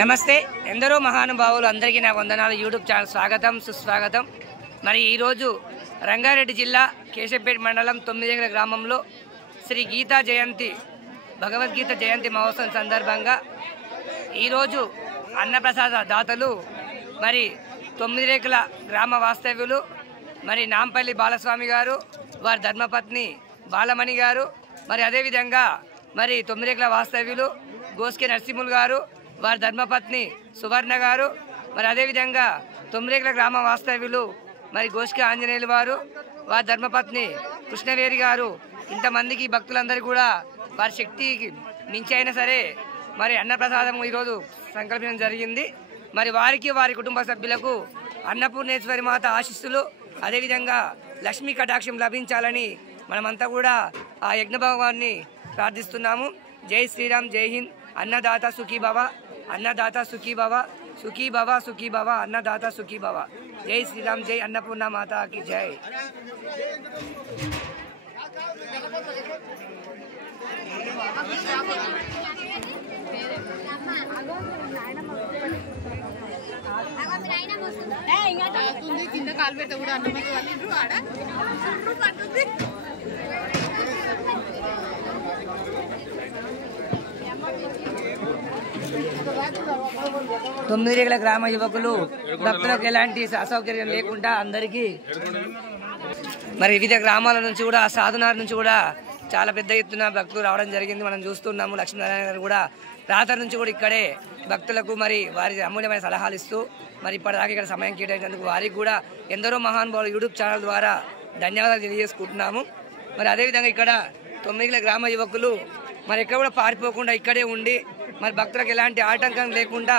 నమస్తే ఎందరో మహానుభావులు అందరికీ నా వందనాలు యూట్యూబ్ ఛానల్ స్వాగతం సుస్వాగతం। మరి ఈరోజు రంగారెడ్డి జిల్లా కేశంపేట మండలం 9 గ్రామంలో శ్రీ గీతా జయంతి భగవద్గీత జయంతి మహోత్సవం సందర్భంగా ఈరోజు అన్నప్రసాద దాతలు మరి 9 గ్రామ వాస్తవ్యులు మరి నాంపల్లి బాలస్వామి గారు వారి ధర్మపత్ని బాలమణి గారు మరి అదేవిధంగా మరి 9 వాస్తవ్యులు గోస్కే నరసింహులు గారు వారి ధర్మపత్ని సువర్ణ గారు మరి అదేవిధంగా 9 గ్రామ వాస్తవ్యులు మరి గోస్కే ఆంజనేయులు వారు వారి ధర్మపత్ని కృష్ణవేరి గారు ఇంతమందికి భక్తులందరూ కూడా వారి శక్తికి మించి అయినా సరే మరి అన్నప్రసాదం ఈరోజు సంకల్పించడం జరిగింది। మరి వారికి వారి కుటుంబ సభ్యులకు అన్నపూర్ణేశ్వరి మాత ఆశీస్సులు అదేవిధంగా లక్ష్మీ కటాక్షం లభించాలని మనమంతా కూడా ఆ యజ్ఞ భగవాన్ని ప్రార్థిస్తున్నాము। జై శ్రీరామ్, జై హింద్। అన్నదాత సుఖీ భవ, అన్నదాత సుఖీ భవ, సుఖీ భవ సుఖీ భవ, అన్నదాత సుఖీ భవ। జై శ్రీరామ్, జై అన్నపూర్ణ మాతాకి జై। కింద కాలు పెడితే కూడా అన్నమతి వాళ్ళు ఆడ పడుతుంది। 9 గ్రామ యువకులు భక్తులకు ఎలాంటి అసౌకర్యం లేకుండా అందరికీ మరి వివిధ గ్రామాల నుంచి కూడా సాధునార్ నుంచి కూడా చాలా పెద్ద ఎత్తున భక్తులు రావడం జరిగింది, మనం చూస్తున్నాము। లక్ష్మీనారాయణ గారు కూడా రాత్రి నుంచి కూడా ఇక్కడే భక్తులకు మరి వారి అమూల్యమైన సలహాలు ఇస్తూ మరి ఇప్పటిదాకా ఇక్కడ సమయం కేటాయించినందుకు వారికి కూడా ఎందరో మహానుభావులు యూట్యూబ్ ఛానల్ ద్వారా ధన్యవాదాలు తెలియజేసుకుంటున్నాము। మరి అదేవిధంగా ఇక్కడ 9 గ్రామ యువకులు మరి ఎక్కడ కూడా పారిపోకుండా ఇక్కడే ఉండి మరి భక్తులకు ఎలాంటి ఆటంకం లేకుండా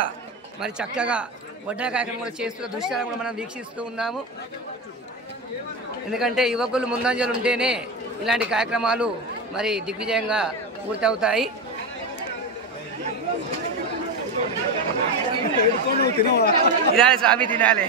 మరి చక్కగా వడ్డన కార్యక్రమం కూడా చేస్తున్న దృశ్యాలను కూడా మనం వీక్షిస్తూ ఉన్నాము। ఎందుకంటే యువకులు ముందంజలు ఉంటేనే ఇలాంటి కార్యక్రమాలు మరి దిగ్విజయంగా పూర్తవుతాయి। తినాలి స్వామి, తినాలి।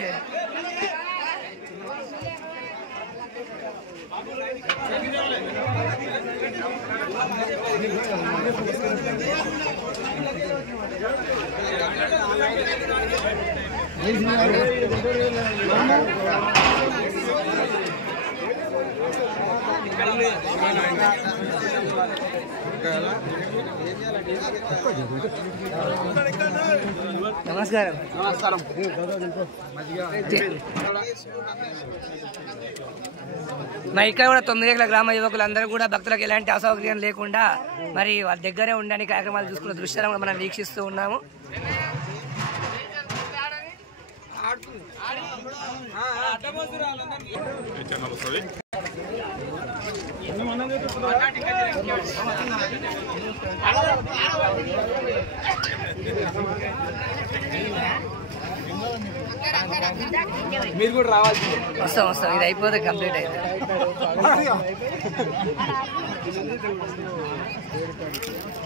నమస్కారం। మరి ఇక్కడ కూడా 9 గ్రామ యువకులందరూ కూడా భక్తులకు ఎలాంటి అసౌకర్యం లేకుండా మరి వాళ్ళ దగ్గరే ఉండడానికి కార్యక్రమాలు చూసుకున్న దృశ్యాలను కూడా మనం వీక్షిస్తూ ఉన్నాము। మీరు కూడా రావాలి, వస్తాం ఇది అయిపోతే కంప్లీట్ అయింది।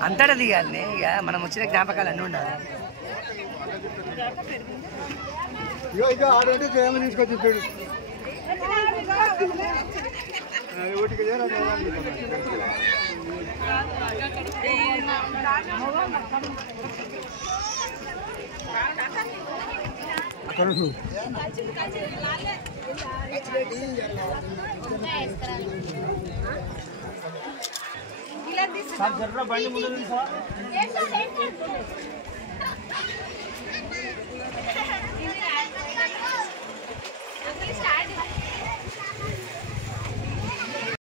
అంతటా దిగాలి ఇక మనం వచ్చిన జ్ఞాపకాలు అన్నీ ఉండాలి। తీసుకొచ్చి బండి ముందు